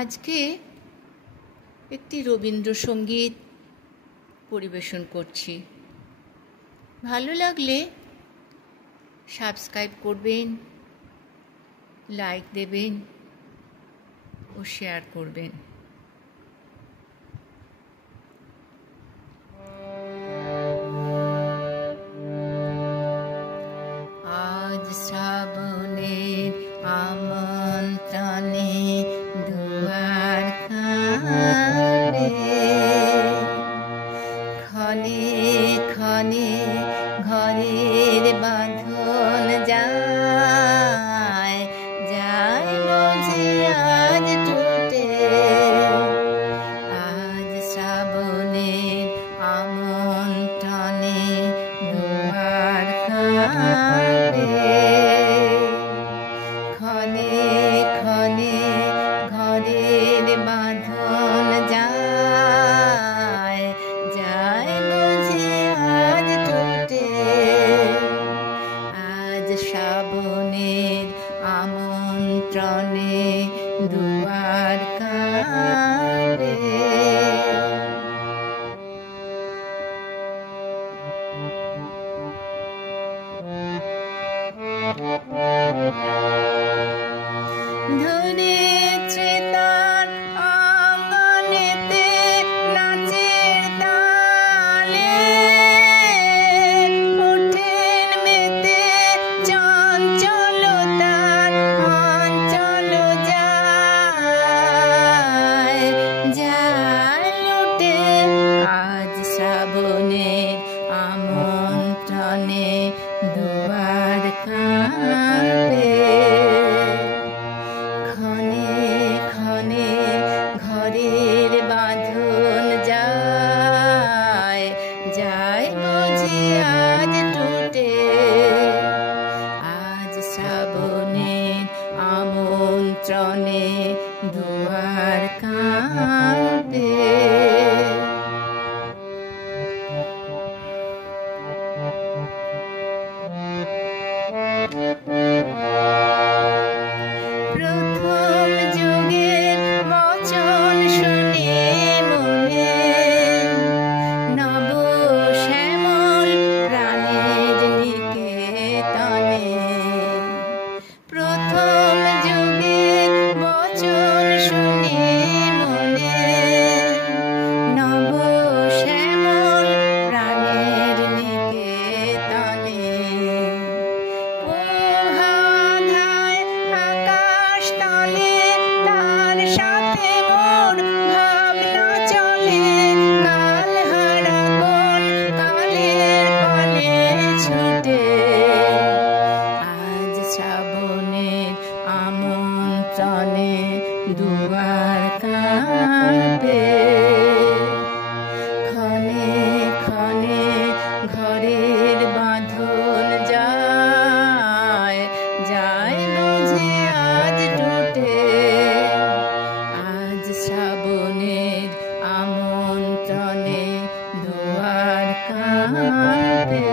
আজকে একটি রবীন্দ্রসঙ্গীত পরিবেশন করছি। ভালো লাগলে সাবস্ক্রাইব করবেন, লাইক দেবেন ও শেয়ার করবেন। আজ শ্রাবণের আমন্ত্রণে দুয়ার খানে ক্ষণে ক্ষণে ঘরের বাঁধন যায় যায় বুঝি আজ টুটে। আজ শ্রাবণের আমন্ত্রণে দুয়ার খানে ক্ষণে ক্ষণে ঘরের বাঁধন যায় যায় বুঝি আজ টুটে। আজ শ্রাবণের আমন্ত্রণে দুয়ার কানে। ধরেছে তার অঙ্গনেতে নাচের তালে ওঠেন মেতে চঞ্চলতার অঞ্চল যায় যায় লুটে। আজ শ্রাবণের আমন্ত্রণে দুয়ার কাঁপে ক্ষণে ক্ষণে ঘরের বাঁধন যায় যায় বুঝি আজ টুটে। আজ শ্রাবণের আমন্ত্রণে দুয়ার কাঁপে। প্রথম যুগের বচন শুনে মনে নব শ্যামল প্রাণের নিকেতনে। প্রথম যুগের বচন শুনে মনে নব শ্যামল প্রাণের নিকেতনে। আকাশ তলে তার সাথে মোর ভাবনা চলে কাল হারা কোন কালের ফলে ছুটে। আজ শ্রাবণের আমন্ত্রণে দুয়ার কাঁপে ক্ষণে ক্ষণে ঘরের বাঁধন যায় যায় বুঝি আজ টুটে। আজ শ্রাবণের আমন্ত্রণে দুয়ার কাঁপে।